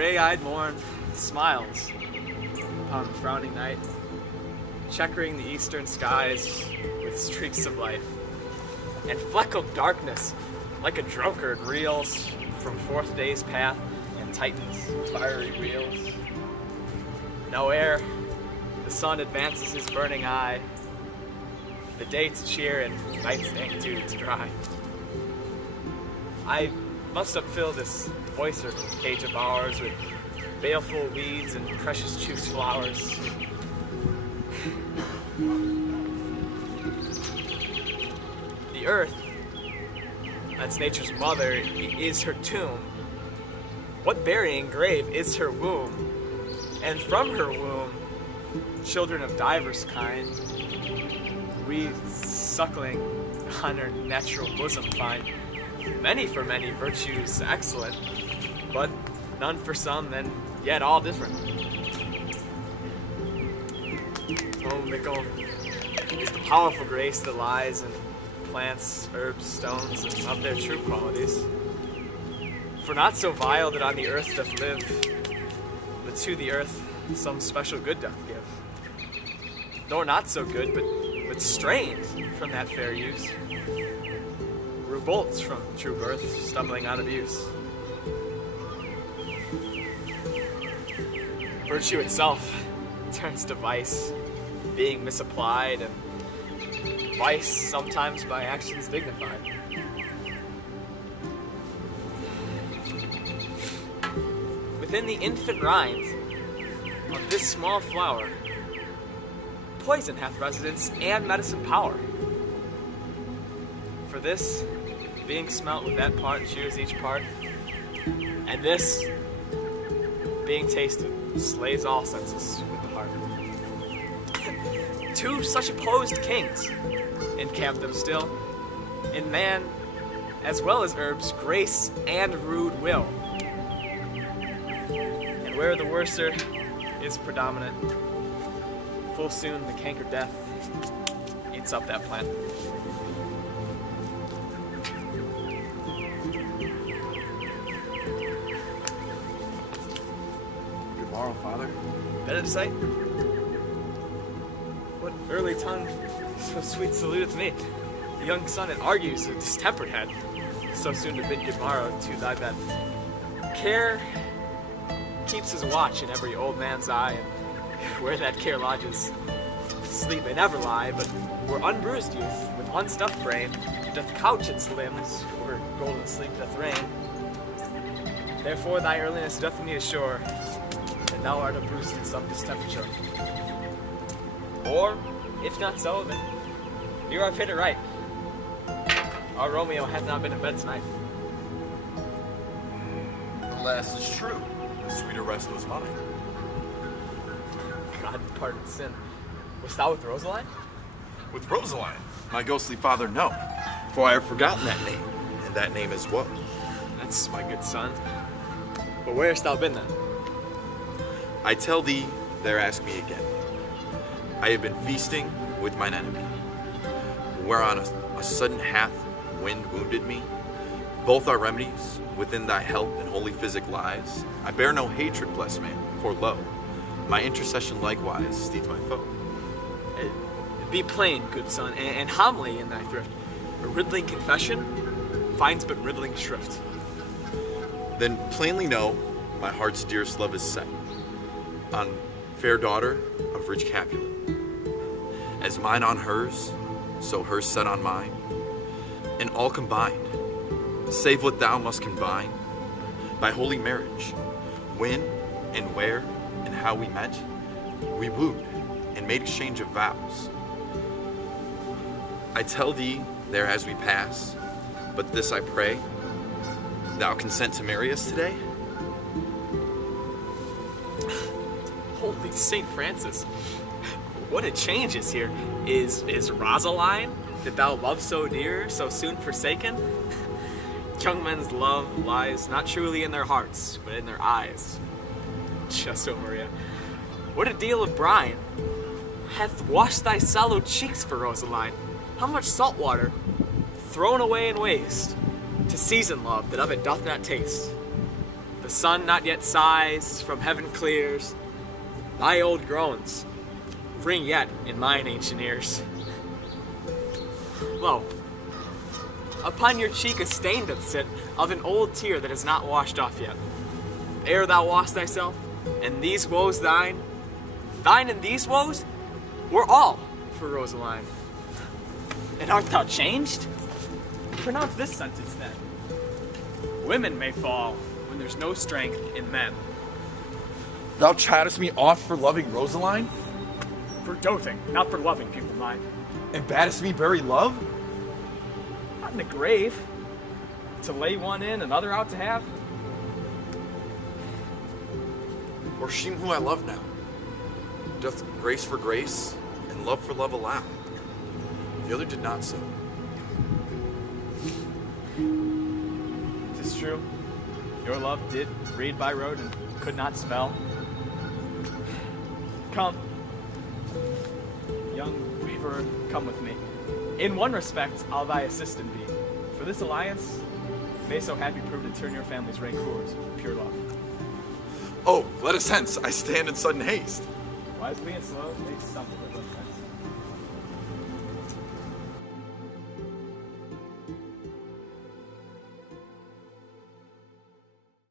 gray-eyed morn smiles upon the frowning night, checkering the eastern skies with streaks of light. And fleckled darkness, like a drunkard, reels from fourth day's path and tightens fiery wheels. Nowhere the sun advances his burning eye, the day to cheer and night's ink to dry. I must upfill this oyster cage of ours with baleful weeds and precious choose flowers. The earth, that's nature's mother, is her tomb. What burying grave is her womb? And from her womb, children of divers kind, we suckling on her natural bosom find. Many for many virtues excellent, but none for some, and yet all different. Oh, Mickle is the powerful grace that lies in plants, herbs, stones, and of their true qualities. For not so vile that on the earth doth live, but to the earth some special good doth give. Nor not so good, but strained from that fair use, revolts from true birth, stumbling out of use. Virtue itself turns to vice, being misapplied, and vice sometimes by actions dignified. Within the infant rind of this small flower, poison hath residence and medicine power. For this, being smelt with that part, cheers each part, and this, being tasted, slays all senses with the heart. Two such opposed kings encamp them still, in man, as well as herbs, grace and rude will. And where the worser is predominant, full soon the canker death eats up that plant. Good morrow, Father. Better to sight? What early tongue so sweet saluteth me? The young son it argues a distempered head, so soon to bid good morrow to thy bed. Care keeps his watch in every old man's eye, and where that care lodges, sleep may never lie, but where unbruised youth with unstuffed brain doth couch its limbs, where golden sleep doth reign. Therefore thy earliness doth me assure, and thou art abruised in some distemperature. Or, if not so, then you are fit to right. Our Romeo hath not been in bed tonight. The last is true. The sweeter rest was mine. God pardon sin. Wast thou with Rosaline? With Rosaline, my ghostly father, no. For I have forgotten that name, and that name is woe. That's my good son. But where hast thou been then? I tell thee, there ask me again. I have been feasting with mine enemy, whereon a sudden hath wind wounded me. Both are remedies within thy help and holy physic lies. I bear no hatred, blessed man, for lo, my intercession likewise steeds my foe. Be plain, good son, and homily in thy thrift. A riddling confession finds but riddling shrift. Then plainly know my heart's dearest love is set on fair daughter of rich Capulet. As mine on hers, so hers set on mine, and all combined, save what thou must combine, by holy marriage, when and where and how we met, we wooed and made exchange of vows. I tell thee there as we pass, but this I pray, thou consent to marry us today? Holy St. Francis, what a change is here. Is Rosaline, that thou love so dear, so soon forsaken? Young men's love lies not truly in their hearts, but in their eyes. Just so, Maria. What a deal of brine hath washed thy sallow cheeks for Rosaline. How much salt water thrown away in waste, to season love that of it doth not taste. The The sun not yet sighs, from heaven clears. Thy old groans ring yet in mine ancient ears. Lo, upon your cheek a stain doth sit of an old tear that is not washed off yet. Ere thou wast thyself, and these woes thine and these woes were all for Rosaline. And art thou changed? Pronounce this sentence then. Women may fall when there's no strength in men. Thou chattest me off for loving Rosaline, For doting, not for loving, people mine. and baddest me bury love? Not in the grave. To lay one in, another out to have. Or sheem who I love now? Doth grace for grace and love for love allow? The other did not so. Tis true. Your love did read by rote and could not spell. Come, young weaver, come with me. In one respect, I'll thy assistant be. For this alliance may so happy prove to turn your family's rancours pure love. Oh, let us hence, I stand in sudden haste. Wise being slow makes stumble.